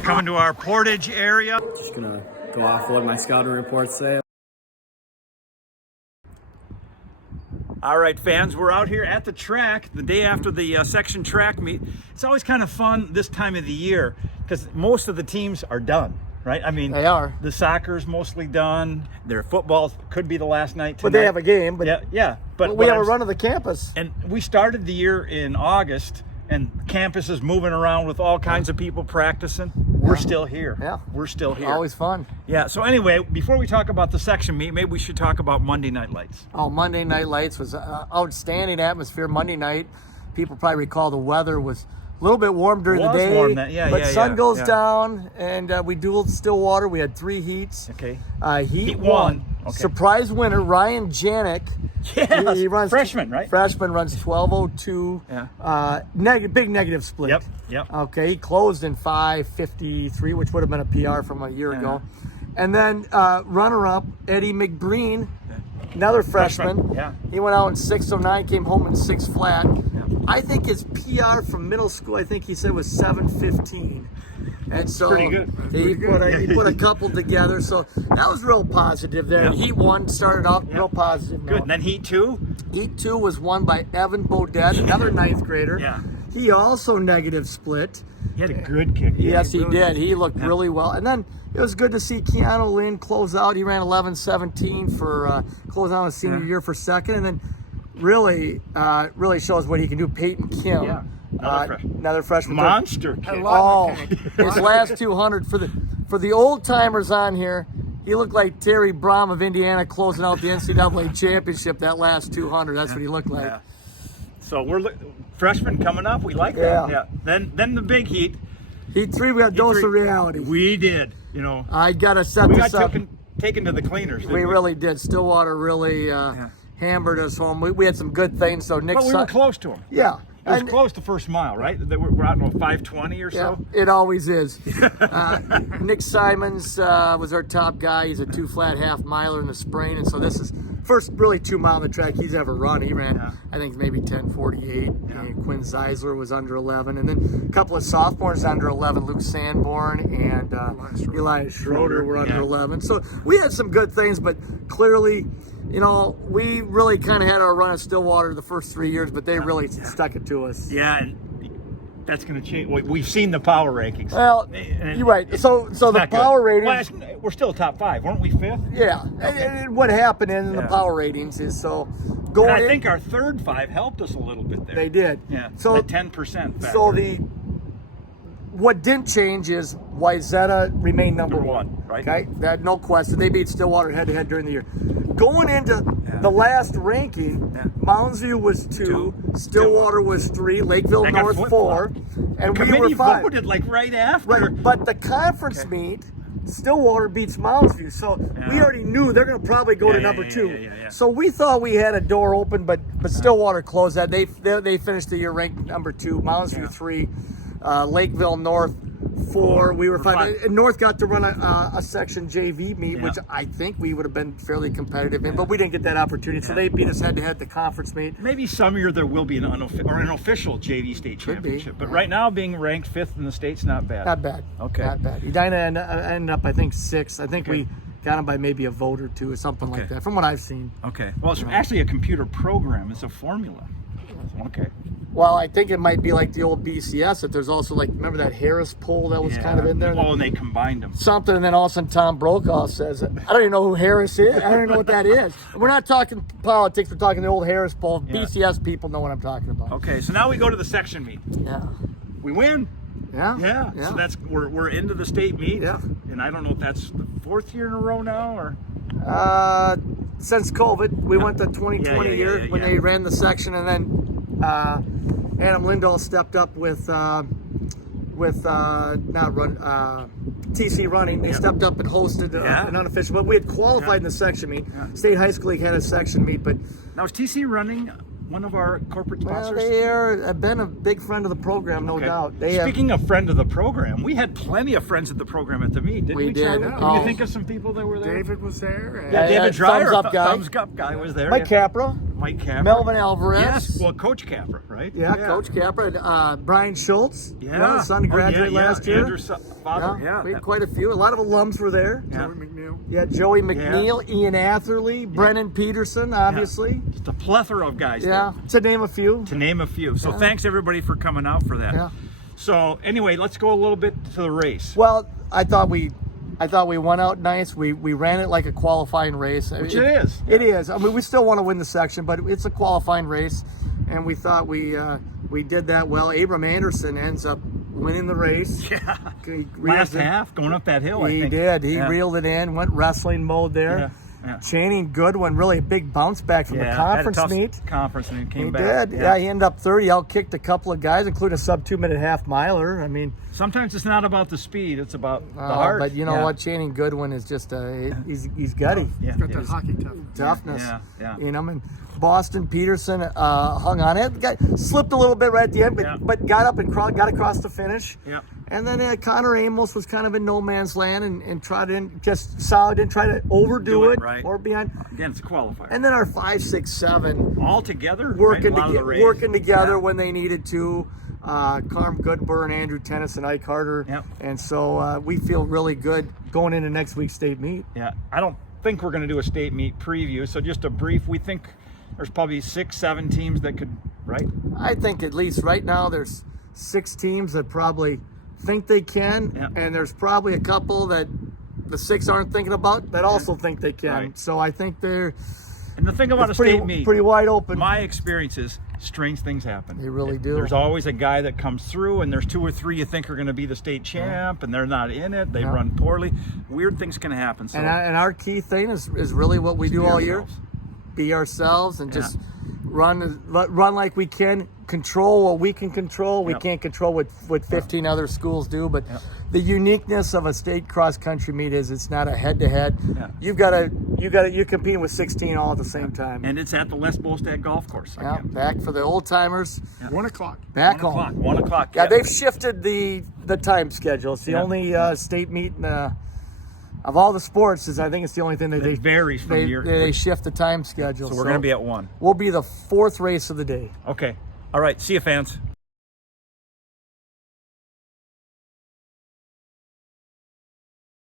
We're coming to our portage area. Just gonna go off what my scouting reports say. All right, fans, we're out here at the track the day after the section track meet. It's always kind of fun this time of the year because most of the teams are done, right? I mean, they are. The soccer's mostly done. Their football could be the last night tonight. But they have a game. But yeah. But we have a run of the campus. And we started the year in August, and campus is moving around with all kinds of people practicing. We're still here. Yeah. We're still here. Always fun. Yeah. So anyway, before we talk about the section meet, maybe we should talk about Monday Night Lights. Oh, Monday Night Lights was outstanding atmosphere. Monday night, people probably recall the weather was a little bit warm during the day. Warm, but sun goes down, and we dueled Stillwater. We had 3 heats. Okay. Heat 1. Okay. Surprise winner, Ryan Janik. Yeah, he runs freshman, right? Freshman runs 12:02. Yeah. Big negative split. Yep. Okay, he closed in 5:53, which would have been a PR from a year ago. And then runner-up Eddie McBreen, another freshman. Yeah. He went out in 6:09, came home in 6 flat. Yeah. I think his PR from middle school, I think he said was 7:15. And so pretty good. He put a couple together, so that was real positive there. Yep. Heat 1 started off real positive. Good. And then Heat 2? Heat 2 was won by Evan Bodette, another 9th grader. Yeah. He also negative split. He had a good kick. Yes, he did. He looked really well. And then it was good to see Keanu Lynn close out. He ran 11:17 for close out his senior year for second. And then really shows what he can do. Peyton Kim. Yeah. Another freshman. Monster kick. His last 200 for the old timers on here. He looked like Terry Brom of Indiana closing out the NCAA championship that last 200. That's what he looked like. Yeah. So we're freshmen coming up. We like that. Yeah. Then the big heat. Heat 3, we got dose of reality. We did. I gotta set this up. We got taken to the cleaners. We really did. Stillwater really hammered us home. We had some good things. So Nick. But we were close to him. Yeah. It was close to first mile, right? We're out in 5:20 or so. Yeah, it always is. Nick Simons was our top guy. He's a 2 flat half miler in the spring, and so this is first really 2 mile on the track he's ever run. He ran, I think, maybe 10:48. And Quinn Zeisler was under 11, and then a couple of sophomores under 11. Luke Sanborn and Elias Schroeder were under 11. So we had some good things, but clearly, we really kind of had our run at Stillwater the first 3 years, but they really stuck it to us. Yeah, and that's going to change. We've seen the power rankings. Well, you're right. So the power ratings. Well, we're still top 5, weren't we 5th? Yeah. And what happened in the power ratings is going. And I think our third 5 helped us a little bit there. They did. Yeah. So the 10%. Factor. So what didn't change is Wayzata remained number 1. Right. Okay. That no question. They beat Stillwater head to head during the year. Going into the last ranking, Mounds View was 2, Stillwater was 3, Lakeville North 4, and we were 5. Voted right after. Right, but the conference meet, Stillwater beats Mounds View, so we already knew they're going to probably go to number 2. Yeah. So we thought we had a door open, but Stillwater closed that. They finished the year ranked number 2, Mounds View 3, Lakeville North 4. We were 5. And North got to run a section JV meet, which I think we would have been fairly competitive in, but we didn't get that opportunity. So they beat us head to head the conference meet. Maybe some year there will be an official JV state championship, but right now being ranked 5th in the state's not bad. Not bad. Okay. Not bad. Edina ended up, I think, 6th. I think we got him by maybe a vote or 2 or something like that, from what I've seen. Okay. Well, it's actually a computer program. It's a formula. Okay. Well, I think it might be like the old BCS, that there's also remember that Harris poll that was kind of in there? Oh, and they combined them. Something, and then all of a sudden Tom Brokaw says, I don't even know who Harris is. I don't even know what that is. We're not talking politics, we're talking the old Harris poll. BCS people know what I'm talking about. Okay, so now we go to the section meet. Yeah. We win. Yeah. So that's we're into the state meet. Yeah. And I don't know if that's the 4th year in a row now or since COVID, we went the 2020 year when they ran the section, and then Adam Lindahl stepped up with TC Running. They stepped up and hosted an unofficial, but we had qualified in the section meet. State High School League had a section meet, but now is TC Running one of our corporate sponsors? Well, they have been a big friend of the program, no doubt. Speaking of friend of the program, we had plenty of friends of the program at the meet, didn't we? We did. Can you think of some people that were there? David was there. David Dreyer, Thumbs Up guy. Thumbs Up guy was there. Mike Capra. Mike Capra. Melvin Alvarez. Yes, well, Coach Capra, right? Yeah, Coach Capra. Brian Schultz. Yeah. You know, his son graduated last year. Andrew's father, yeah. We had quite a few. A lot of alums were there. Yeah. Joey McNeil. Yeah, Joey McNeil, Ian Atherley, Brennan Peterson, obviously. Just a plethora of guys Yeah, to name a few. there, to name a few. So thanks, everybody, for coming out for that. Yeah. So anyway, let's go a little bit to the race. Well, I thought we went out nice. We ran it like a qualifying race. Which it is. It is. I mean, we still want to win the section, but it's a qualifying race, and we thought we did that well. Abram Anderson ends up winning the race. Yeah. He Last reeled it- half, going up that hill, I He think. did. He Yeah. reeled it in, went wrestling mode there. Yeah. Yeah. Channing Goodwin, really a big bounce back from the Had a conference tough meet. Conference and came He back. did. Yeah, he ended up 30. Outkicked a couple of guys, including a sub 2-minute half miler. I mean, Sometimes it's not about the speed; it's about the heart. but you know Yeah. what? Channing Goodwin is just he's gutty. Yeah. Got that Yes. hockey tough. Toughness. Yeah. You know, and Boston Peterson hung on it. Slipped a little bit right at the end, but got up and got across the finish. Yep. And then Connor Amos was kind of in no man's land and tried in just solid, didn't try to overdo Do it, it right. or behind. Again, it's a qualifier. And then our 5, 6, 7 All together, working right? A lot of the race. working together Yeah. when they needed to. Carm Goodburn, Andrew Tennis, and Ike Harder. Yep. And so we feel really good going into next week's state meet. Yeah, I don't think we're going to do a state meet preview. So just a brief. We think there's probably 6, 7 teams that could, right? I think at least right now there's 6 teams that probably think they can, Yeah. and there's probably a couple that the 6 aren't thinking about that also think they can. Right. So I think they're And the thing about it's a state meet, pretty wide open. my experience is strange things happen. They really do. There's always a guy that comes through, and there's 2 or 3 you think are going to be the state champ, and they're not in it. They run poorly. Weird things can happen. So and our key thing is really what we do be all year: ourselves. be ourselves and just run like we can. Control what we can control. We Yep. can't control what 15 other schools do. But the uniqueness of a state cross country meet is it's not a head to head. You're competing with 16 all at the same time. and it's at the Les Bolstad Golf Course. Yeah, Again. back for the old timers. 1 o'clock. Back 1 home. o'clock. 1 o'clock. Yeah, they've shifted the time schedule. It's the Yeah. only state meet of all the sports. I think it's the only thing that It varies from year. they shift the time schedule. So we're going to be at 1. We'll be the 4th race of the day. Okay. All right. See you, fans.